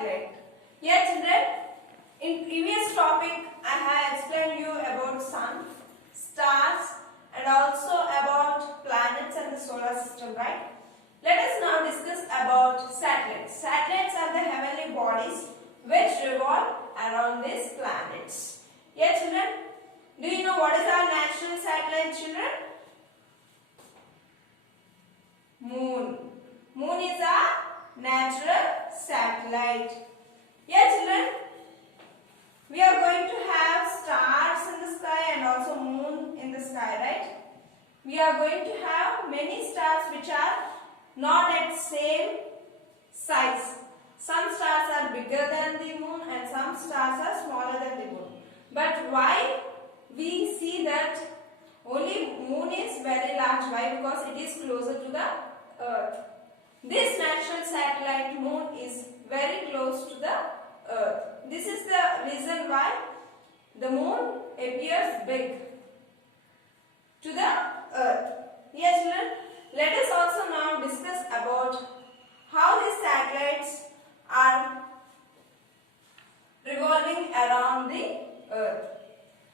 satellite. Here children, in previous topic I have explained you about sun, stars and also about planets and the solar system, right? Let us now discuss about satellites. Satellites are the heavenly bodies which revolve around these planets. Here children, do you know what is our natural satellite children? Moon. Moon is our natural satellite. Here children, we are going to have stars in the sky and also moon in the sky, right? We are going to have many stars which are not at same size. Some stars are bigger than the moon and some stars are smaller than the moon. But why we see that only moon is very large? Why? Because it is closer to the earth. This natural satellite moon is very close to the earth. This is the reason why the moon appears big to the earth. Yes children, let us also now discuss about how these satellites are revolving around the earth.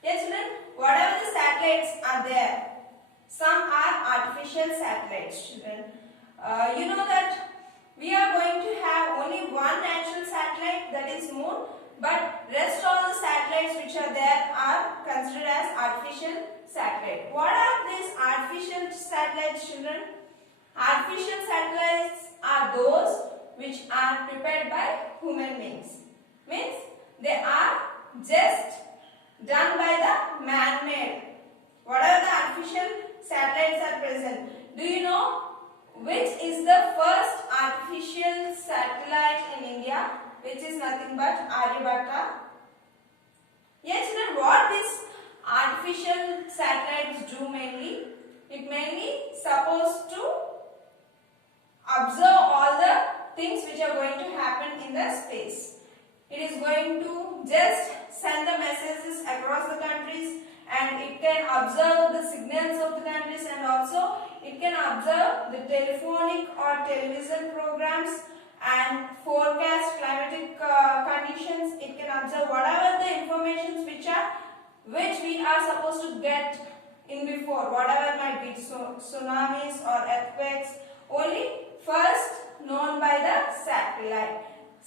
Yes children, whatever the satellites are there, some are artificial satellites children. You know that we are going to have only one natural satellite, that is moon, but rest all the satellites which are there are considered as artificial satellite. What are these artificial satellites children? Artificial satellites are those which are prepared by human beings. Means they are just done by the man-made. Whatever the artificial satellites are present. Do you know which is the first artificial satellite in India? Which is nothing but Aryabhatta. Yes children, what these artificial satellites do mainly? It mainly supposed to observe all the things which are going to happen in the space. It is going to just send the messages across the countries and it can observe the signals of the countries and also it can observe the telephonic or television programs and forecast climatic conditions. It can observe whatever the informations which we are supposed to get in before, whatever might be tsunamis or earthquakes, only first known by the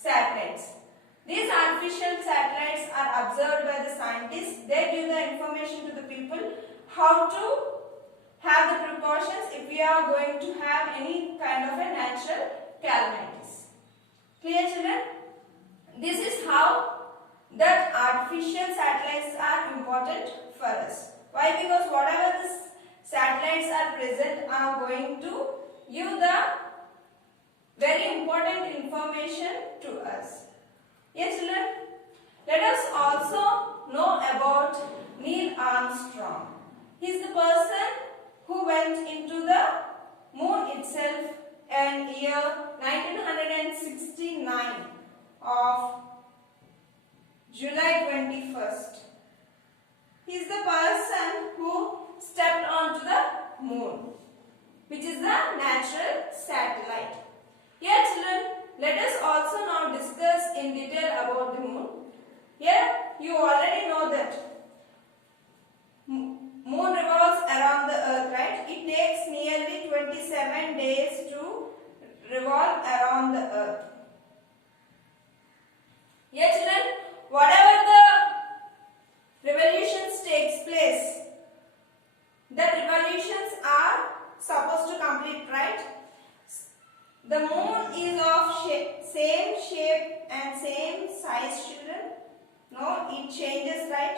satellites. These artificial satellites are observed by the scientists. They give the information to the people how to have the precautions if we are going to have any kind of a natural calamities. Clear children? This is how that artificial satellites are important for us. Why? Because whatever the satellites are present are going to give the very important information to us. Yes children, let us also know about Neil Armstrong. He is the person who went into the moon itself in year 1969 of July 21st. He is the person who stepped onto the moon, which is the natural satellite. Here children, let us also now discuss in detail about the moon. Here you already know that moon revolves around the earth, right? It takes nearly 27 days to revolve around the earth. Here children, whatever the revolutions takes place, the revolutions are supposed to complete, right? The moon is of same shape and same size children. No, it changes, right?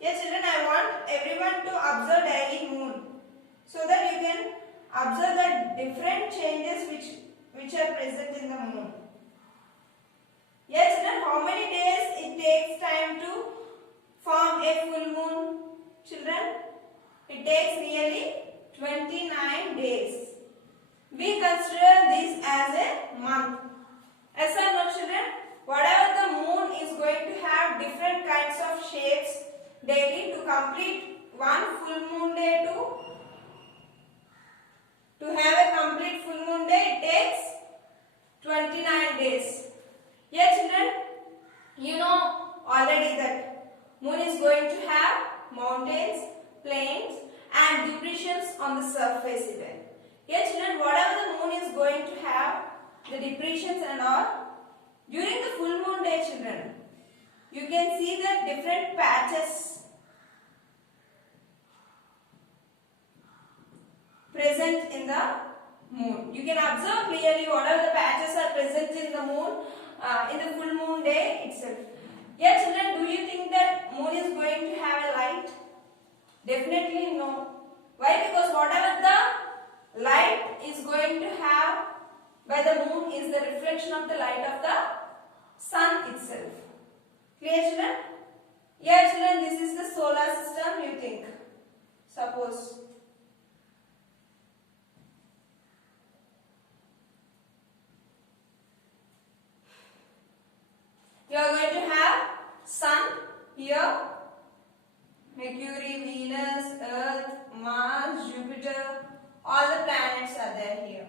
Yes children, I want everyone to observe daily moon so that you can observe the different changes which are present in the moon. Yes children, how many days it takes time to form a full moon children? It takes nearly 29 days. We consider this as a month. Yes or no children? Whatever the moon is going to have different kinds of shapes daily to complete one full moon day to To have a complete full moon day, it takes 29 days. Yeah, children, you know already that moon is going to have mountains, plains and depressions on the surface even. Yeah, children, whatever the moon is going to have, the depressions and all, during the full moon day, children, you can see the different patches present in the moon. You can observe clearly whatever the patches are present in the moon in the full moon day itself. Yeah, children, do you think that moon is going to have a light? Definitely no. Why? Because whatever the light is going to have by the moon is the reflection of the light of the sun itself. Clear, children? Yeah, children, this is the solar system, you think. Suppose. You are going to have sun here, Mercury, Venus, Earth, Mars, Jupiter, all the planets are there here.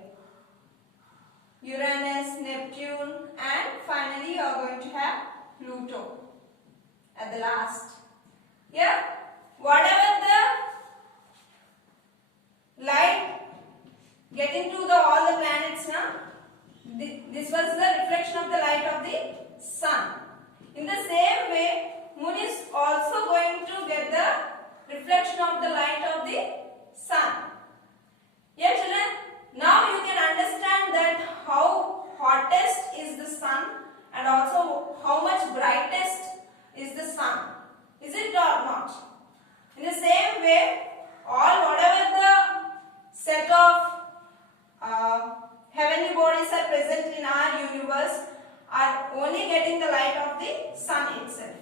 Uranus, Neptune, and finally you are going to have Pluto at the last. Yeah, whatever the light getting to all the planets now, this was the reflection of the light of the sun. In the same way, moon is also going to get the reflection of the light of the sun. Yeah, children, now you can understand that how hottest is the sun and also how much brightest is the sun. Is it or not? In the same way, whatever the set of heavenly bodies are present in our universe are only getting the light of the sun itself.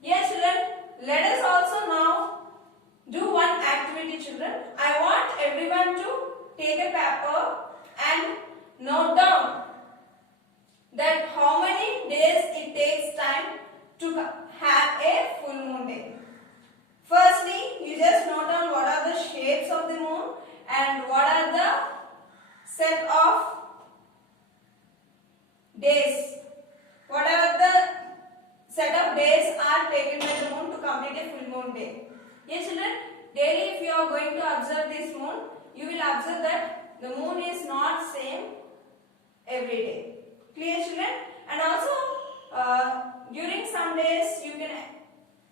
Yes, children, let us also now do one activity, children. I want everyone to take a paper and note down that how many days it takes time to have a full moon day. Firstly, you just note down what are the shapes of the moon and what are the set of days. Whatever the set of days are taken by the moon to complete a full moon day. Yes, children, daily if you are going to observe this moon, you will observe that the moon is not same every day. Clear, children? And also during some days you can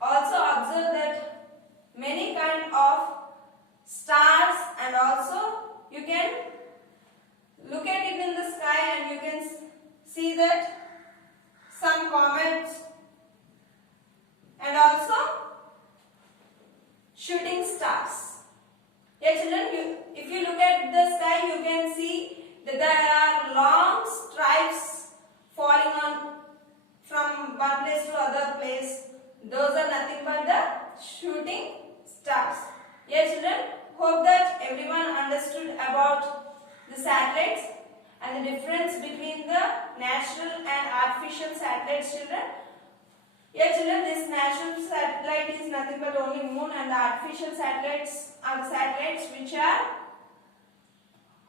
also observe that many kind of stars, and also you can look at it in the sky and you can see that some comets and also shooting stars. Yeah, children, if you look at the sky, you can see that there are long stripes falling on from one place to other place. Those are nothing but the shooting stars. Yeah, children, hope that everyone understood about the satellites and the difference between the natural and artificial satellites, children. Yeah, children, this natural satellite is nothing but only moon, and the artificial satellites are the satellites which are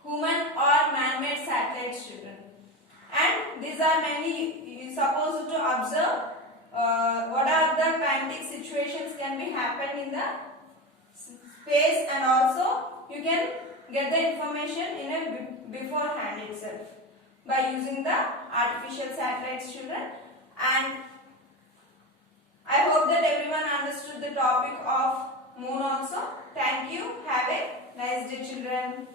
human or man-made satellites, children. And these are mainly supposed to observe what are the climatic situations can be happen in the space, and also you can get the information in a beforehand itself by using the artificial satellites, children. And I hope that everyone understood the topic of moon also. Thank you. Have a nice day, children.